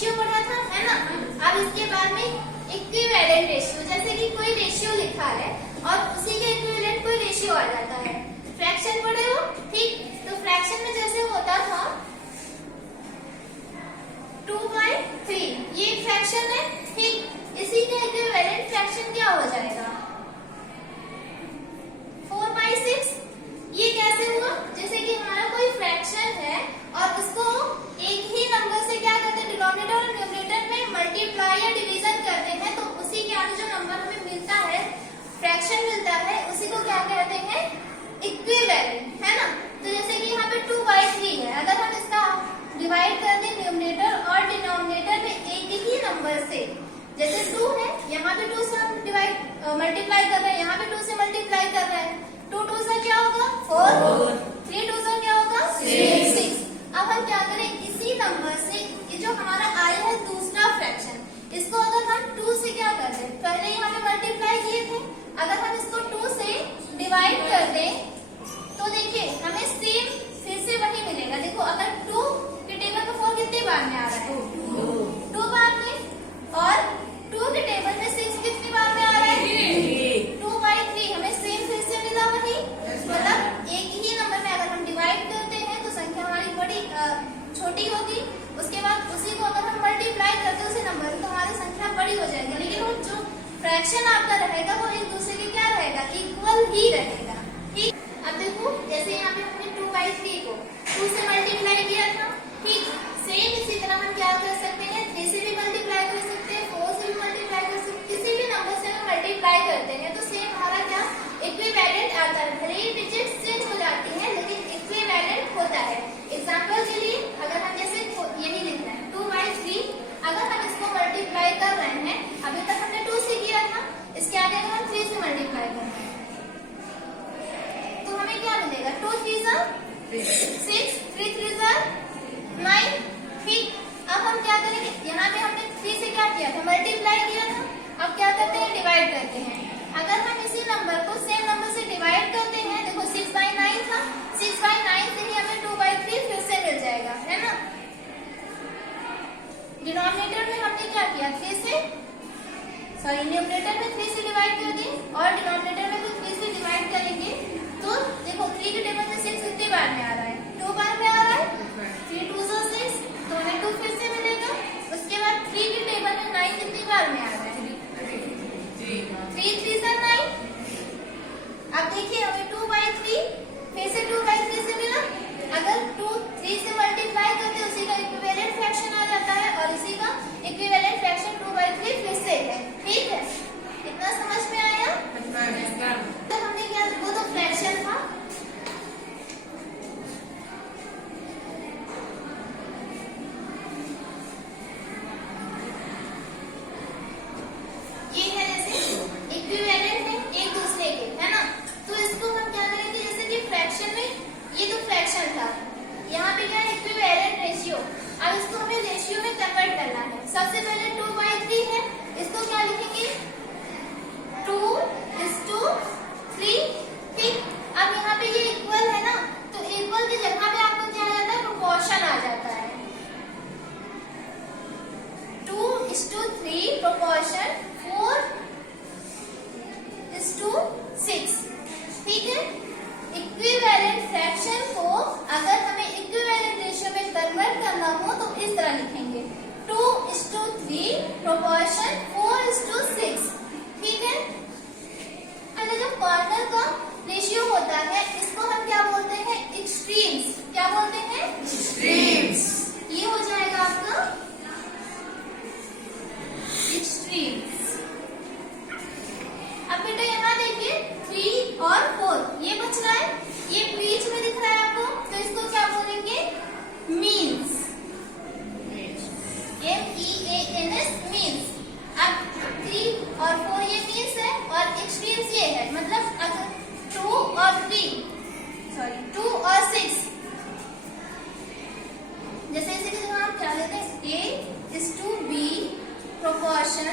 Ratio पढ़ा था, है ना। अब इसके बाद में इक्विवेलेंट रेशियो, जैसे कि कोई रेशियो लिखा है और उसी के इक्विवेलेंट कोई रेशियो आ जाता है। फ्रैक्शन पढ़े हो, ठीक। तो फ्रैक्शन में जैसे होता था 2/3, ये फ्रैक्शन है, ठीक। इसी का इक्विवेलेंट फ्रैक्शन क्या हो जाएगा 4/6। ये कैसे हुआ, जैसे कि हमारा कोई फ्रैक्शन है और उसको एक ही नंबर से क्या करते हैं, डिनोमिनेटर और न्यूमरेटर में मल्टीप्लाई या डिवीजन करते हैं, तो उसी के आगे जो नंबर हमें मिलता है, फ्रैक्शन मिलता है, उसी को क्या कहते हैं, इक्विवेलेंट, है ना। तो जैसे कि यहाँ पे 2/3 है, अगर हम इसका डिवाइड कर दें न्यूमरेटर और डिनोमिनेटर में एक ही नंबर से, जैसे 2 है, यहाँ पे 2 से हम डिवाइड मल्टीप्लाई कर रहे हैं, यहाँ पे 2 से मल्टीप्लाई कर रहे हैं, 2 2 से क्या होगा 4, 3 2 से क्या होगा 6। अब हम क्या करें, इसी नंबर से ये जो हमारा आया है दूसरा फ्रैक्शन, इसको अगर हम 2 से क्या कर दें, पहले यहाँ पे मल्टीप्लाई किए थे, अगर हम इसको 2 से डिवाइड कर दें तो देखिए हमें सेम फिर से वही मिलेगा। देखो अगर 2 के टेबल में 4 कितने बार में आ रहा है, 2 बार में, और 2 के टेबल में 6 कितनी बार में आ रहा है 2/3। हमें सेम फिर से मिला वही, मतलब एक ही नंबर में अगर हम डिवाइड करते हैं तो संख्या हमारी बड़ी छोटी होगी, उसके बाद उसी को अगर हम मल्टीप्लाई करते हैं उसी नंबर से तो हमारी संख्या बड़ी हो जाएगी, लेकिन वो जो फ्रैक्शन आपका रहेगा वो एक दूसरे के क्या रहेगा, इक्वल ही रहेगा, ठीक। अब देखो जैसे यहाँ पे हमने 2/3 को 2 से मल्टीप्लाई किया था, ठीक। सेम इसी तरह हम क्या कर सकते हैं, 3 से भी मल्टीप्लाई कर सकते हैं, 4 से भी मल्टीप्लाई कर सकते हैं, किसी भी नंबर से हम मल्टीप्लाई करते हैं तो सेम हमारा क्या इक्विवेलेंट आता है। भले ही डिजिट चेंज हो जाती है लेकिन इक्विवेलेंट होता है। एग्जाम्पल के लिए अगर हम जैसे यही लिखना है 2/3, अगर हम इसको मल्टीप्लाई कर रहे हैं, अभी तक हमने 2 से किया था, इसके आगे अगर हम 3 से मल्टीप्लाई करते हैं तो हमें क्या मिलेगा, 2 3 6, 3 3 9, ठीक। अब हम क्या करेंगे, यहाँ पे हमने 3 से क्या किया था, मल्टीप्लाई किया था, अब क्या करते हैं, डिवाइड करते हैं। अगर हम इसी नंबर को सेम नंबर से डिवाइड करते हैं, देखो 6/9 था, 6/9 से ही हमें 2/3 फिर से मिल जाएगा, है ना। डिनोमिनेटर में हमने क्या किया, 3 से न्यूमरेटर में 3 से डिवाइड कर दी और डिनोमिनेटर में भी 3 से डिवाइड करेंगे तो देखो 3 के टेबल में 6 कितने बार में आ रहा है, 2 बार में आ रहा है, 3 2 6 तो हमें 2 फिर से मिलेगा। उसके बाद 3 के टेबल में 9 कितनी बार में आ रहा है, 3 3 9। अब देखिए हमें 2/3 फिर से 2/3 से मिला, अगर 2 3 से मल्टीप्लाई करते उसी का इक्विवेलेंट फ्रैक्शन आ जाता है और इसी का इक्विवेलेंट फ्रैक्शन 2/3 फिर से है, ठीक है। इतना समझ में आया, तो हमने क्या, वो तो फ्रैक्शन था। ये है जैसे इक्विवेलेंट है एक दूसरे के, है ना। तो इसको हम क्या करेंगे, जैसे कि फ्रैक्शन में ये तो फ्रैक्शन था, यहाँ पे क्या है इक्विवेलेंट रेशियो। अब इसको हमें रेशियो में कन्वर्ट करना है। सबसे पहले 2/3 है, इसको क्या लिखेंगे 2:3, ठीक। अब यहाँ पे ये इक्वल है ना, तो इक्वल की जगह पे आपको क्या आ जाता है, प्रोपोर्शन आ जाता है। 2:3 प्रोपोर्शन 4:6, ठीक है। इक्विवेलेंट फ्रैक्शन को अगर हमें इक्विवेलेंट रेशियो में कन्वर्ट करना हो तो इस तरह लिखेंगे 2:3 प्रोपोर्शन 4:6, ठीक है। पहले जो कॉर्नर का रेशियो होता है इसको हम क्या बोलते हैं, एक्सट्रीम्स। क्या बोलते हैं, एक्सट्रीम्स। ये हो जाएगा आपका एक्सट्रीम्स। अब बेटा यहाँ देखिए 3 और 4 ये बच रहा है, ये बीच में दिख रहा है आपको, तो इसको क्या बोलेंगे, मीन्स, MEANS, मीन्स। अब 3 और 4 ये मीन्स है और एक्सट्रीम्स ये है, मतलब अगर 2 और 6, जैसे इसी की जगह हम क्या लेते हैं, A is to B proportion